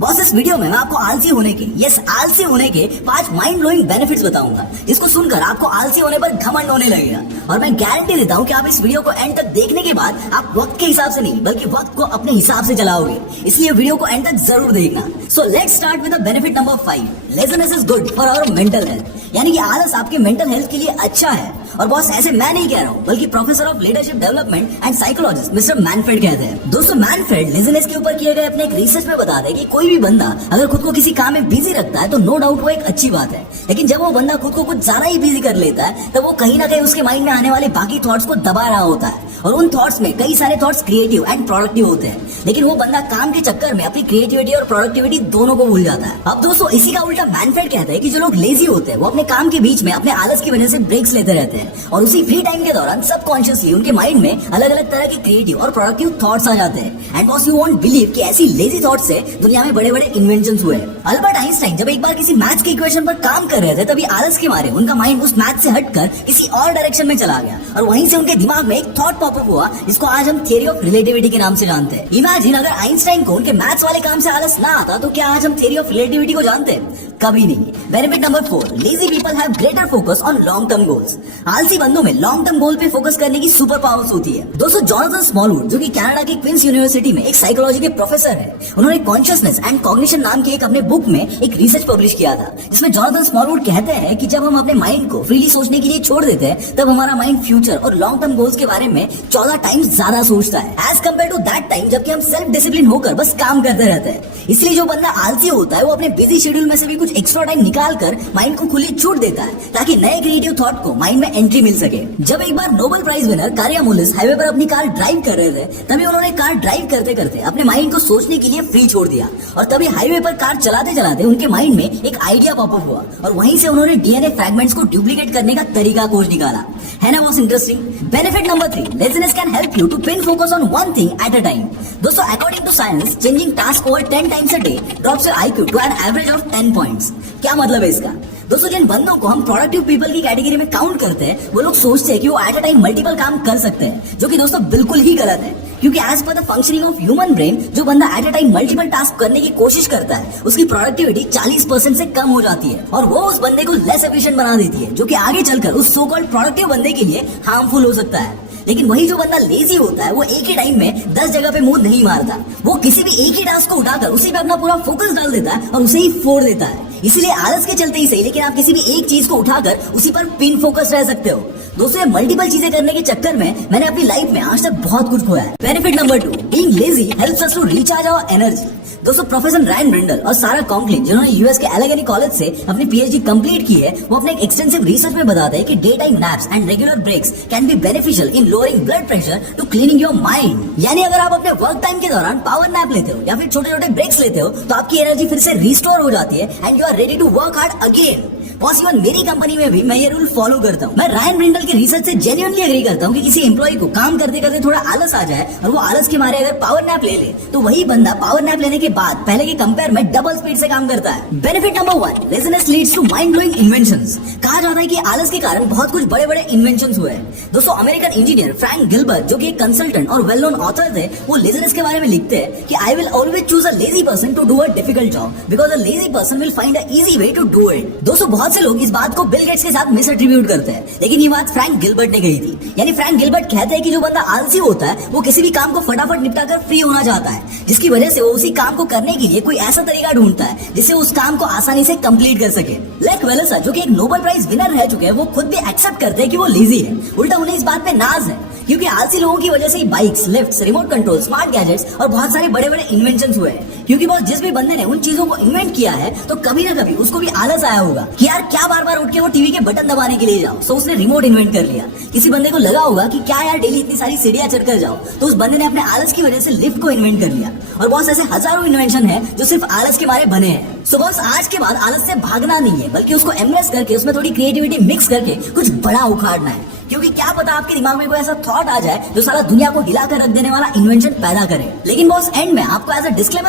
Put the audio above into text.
Boss इस video में मैं आपको आलसी होने के आलसी होने के 5 माइंड ब्लोइंग बेनिफिट्स बताऊंगा, जिसको सुनकर आपको आलसी होने पर घमंड होने लगेगा। और मैं गारंटी देता हूँ कि आप इस वीडियो को एंड तक देखने के बाद आप वक्त के हिसाब से नहीं बल्कि वक्त को अपने हिसाब से चलाओगे, इसलिए वीडियो को एंड तक जरूर देखना। So let's start with the benefit number 5। Laziness is good for our mental health, यानी कि आलस आपके मेंटल हेल्थ के लिए अच्छा है। और बॉस ऐसे मैं नहीं कह रहा हूँ, बल्कि professor of leadership development and psychologist mister Manfred कहते हैं। दोस्तों मैनफ्रेड लेजीनेस के ऊपर किए गए अपने एक रिसर्च में बताते हैं कि कोई भी बंदा अगर खुद को किसी काम में बिजी रखता है तो नो डाउट वो एक अच्छी बात है, लेकिन जब वो बंदा खुद को कुछ ज्यादा ही बिजी कर लेता है तब वो कहीं ना कहीं उसके माइंड में आने वाले बाकी थॉट्स को दबा रहा होता है। और उन थॉट्स में कई सारे थॉट्स क्रिएटिव एंड प्रोडक्टिव होते हैं, लेकिन वो बंदा काम के चक्कर में अपनी क्रिएटिविटी और प्रोडक्टिविटी दोनों को भूल जाता है। अब दोस्तों इसी का उल्टा मैनफ्रेड कहता है कि जो लोग लेजी होते हैं वो अपने काम के बीच में अपने आलस की वजह से ब्रेक्स लेते रहते हैं, और उसी फ्री टाइम के दौरान सबकॉन्शियसली उनके माइंड में अलग अलग तरह के क्रिएटिव और प्रोडक्टिव थॉट्स आ जाते हैं। And boss you won't believe कि ऐसी लेजी थॉट्स से दुनिया में बड़े बड़े इन्वेंशंस हुए। अल्बर्ट आइंस्टाइन जब एक बार किसी मैथ्स के इक्वेशन पर काम कर रहे थे तभी आलस के मारे उनका माइंड उस मैथ से हटकर किसी और डायरेक्शन में चला गया, और वहीं से उनके दिमाग में एक थॉट पॉपअप हुआ जिसको आज हम थ्योरी ऑफ रिलेटिविटी के नाम से जानते हैं। इमेजिन अगर आइंस्टाइन को उनके मैथ्स वाले काम से आलस ना आता तो क्या आज हम थ्योरी ऑफ रिलेटिविटी को जानते? कभी नहीं। Benefit number 4, lazy people have greater focus on long term goals. आलसी बंदों में लॉन्ग टर्म गोल पे फोकस करने की सुपर पावर्स होती है। दोस्तों जोनाथन स्मॉलवुड जो कि कनाडा की क्वींस यूनिवर्सिटी में एक साइकोलॉजी के प्रोफेसर है, उन्होंने कॉन्शियसनेस एंड कॉग्निशन नाम की एक अपने बुक में एक रिसर्च पब्लिश किया था, जिसमें जोनाथन स्मॉलवुड कहते हैं कि जब हम अपने माइंड को फ्रीली सोचने के लिए छोड़ देते हैं तब हमारा माइंड फ्यूचर और लॉन्ग टर्म गोल्स के बारे में 14 टाइम्स ज्यादा सोचता है as compared to that time जबकि हम सेल्फ डिसिप्लिन होकर बस काम करते रहते हैं। इसलिए जो बंदा आलसी होता है वो अपने बिजी शेड्यूल में से भी कुछ एक्स्ट्रा टाइम निकाल कर माइंड को खुली छूट देता है ताकि नए क्रिएटिव थॉट को माइंड में एंट्री मिल सके। जब एक बार नोबेल प्राइज विनर कारियामुलिस हाईवे पर अपनी कार ड्राइव कर रहे थे तभी उन्होंने कार ड्राइव करते करते अपने माइंड को सोचने के लिए फ्री छोड़ दिया, और तभी हाईवे पर कार चलाते चलाते उनके माइंड में एक आइडिया पॉपअप हुआ, और वहीं से उन्होंने डीएनए फ्रैगमेंट्स को डुप्लीकेट करने का तरीका खोज निकाला। है ना boss interesting? Benefit number 3, laziness can help you to pin focus on one thing at a time. दोस्तों according to science changing task over 10 times a day drops your IQ to an average of 10 points. क्या मतलब है इसका? दोस्तों जिन बंदों को हम प्रोडक्टिव पीपल की कैटेगरी में काउंट करते हैं वो लोग सोचते हैं कि वो एट अ टाइम मल्टीपल काम कर सकते हैं, जो कि दोस्तों बिल्कुल ही गलत है, क्योंकि as per the functioning of human brain जो बंदा at a time multiple task करने की कोशिश करता है उसकी प्रोडक्टिविटी 40% से कम हो जाती है, और वो उस बंदे को लेस एफिशिएंट बना देती है, जो कि आगे चलकर उस सो कॉल्ड प्रोडक्टिव बंदे के लिए हार्मफुल हो सकता है। लेकिन वही जो बंदा लेजी होता है वो एक ही टाइम में 10 जगह पे मुंह नहीं मारता, वो किसी भी एक ही टास्क को उठाकर उसी पे अपना पूरा फोकस डाल देता है और उसे ही फोड़ देता है। इसीलिए आलस के चलते ही सही, लेकिन आप किसी भी एक चीज को उठाकर उसी पर पिन फोकस रह सकते हो। दोस्तों ये मल्टीपल चीजें करने के चक्कर में मैंने अपनी लाइफ में आज तक बहुत कुछ खोया है। Benefit number 2, being lazy helps us to recharge our energy. दोस्तों प्रोफेसर रायन ब्रेंडल और सारा कॉम्पलिन जिन्होंने यूएस के एलेगनी कॉलेज से अपनी पीएचडी कंप्लीट की है, वो अपने एक एक्सटेंसिव रिसर्च में बताते हैं कि day time naps and regular breaks can be beneficial in lowering blood pressure to cleaning your mind. यानी अगर आप अपने वर्क टाइम के दौरान पावर नैप लेते हो या फिर छोटे छोटे ब्रेक्स लेते हो तो आपकी एनर्जी फिर से रिस्टोर हो जाती है and you are ready to work hard again. Boss even मेरी कंपनी में भी मैं ये रूल फॉलो करता हूँ। मैं रायन ब्रेंडल के रिसर्च से जेन्युइनली एग्री करता हूँ कि किसी एम्प्लॉय को काम करते करते थोड़ा आलस आ जाए और वो आलस के मारे अगर पावर नैप ले ले तो वही बंदा पावर नैप लेने के बाद पहले के कंपेयर में डबल स्पीड से काम करता है। Benefit number 1, laziness leads to mind blowing inventions. कहा जाता है कि आलस के कारण बहुत कुछ बड़े बड़े इन्वेंशंस हुए हैं। दोस्तों अमेरिकन इंजीनियर फ्रैंक गिलबर्ट जो कि एक कंसल्टेंट और वेल नोन ऑथर थे, वो लेजीनेस के बारे में लिखते हैं कि I will always choose a lazy person to do a difficult job because a lazy person will find a easy way to do it. दोस्तों बहुत से लोग इस बात को बिल गेट्स के साथ मिस एट्रीब्यूट करते हैं, लेकिन ये बात फ्रैंक गिलबर्ट ने कही थी। यानी फ्रैंक गिलबर्ट कहते हैं कि जो बंदा आलसी होता है वो किसी भी काम को फटाफट निपटाकर फ्री होना चाहता है, जिसकी वजह से वो उसी काम को करने के लिए कोई ऐसा तरीका ढूंढता है जिससे उस काम को आसानी से कंप्लीट कर सके। लेक वेलेसा जो कि एक नोबेल प्राइज विनर रह चुके हैं, वो खुद भी एक्सेप्ट करते हैं कि वो लेजी है। उल्टा उन्हें इस बात पे नाज है, क्योंकि आलसी लोगों की वजह से ही bikes, lifts, remote control, smart gadgets और बहुत सारे बड़े बड़े इन्वेंशंस हुए हैं। क्योंकि बॉस जिस भी बंदे ने उन चीजों को इन्वेंट किया है तो कभी ना कभी उसको भी आलस आया होगा कि यार क्या बार बार उठ के वो टीवी के बटन दबाने के लिए जाओ, सो उसने रिमोट इन्वेंट कर लिया। किसी बंदे को लगा होगा कि क्या यार डेली इतनी सारी सीढ़ियां चढ़कर जाओ, तो उस बंदे ने अपने आलस की वजह से लिफ्ट को इन्वेंट कर लिया। और बॉस ऐसे हजारों इन्वेंशन है जो सिर्फ आलस के मारे बने हैं। सो बॉस आज के बाद आलस से भागना नहीं है, बल्कि उसको एम्ब्रेस करके उसमें थोड़ी क्रिएटिविटी मिक्स करके कुछ बड़ा उखाड़ना है, क्योंकि क्या पता आपके दिमाग में कोई ऐसा थॉट आ जाए जो सारा दुनिया को हिलाकर रख देने वाला इन्वेंशन पैदा करे। लेकिन बॉस एंड में आपको एज अ डिस्क्लेमर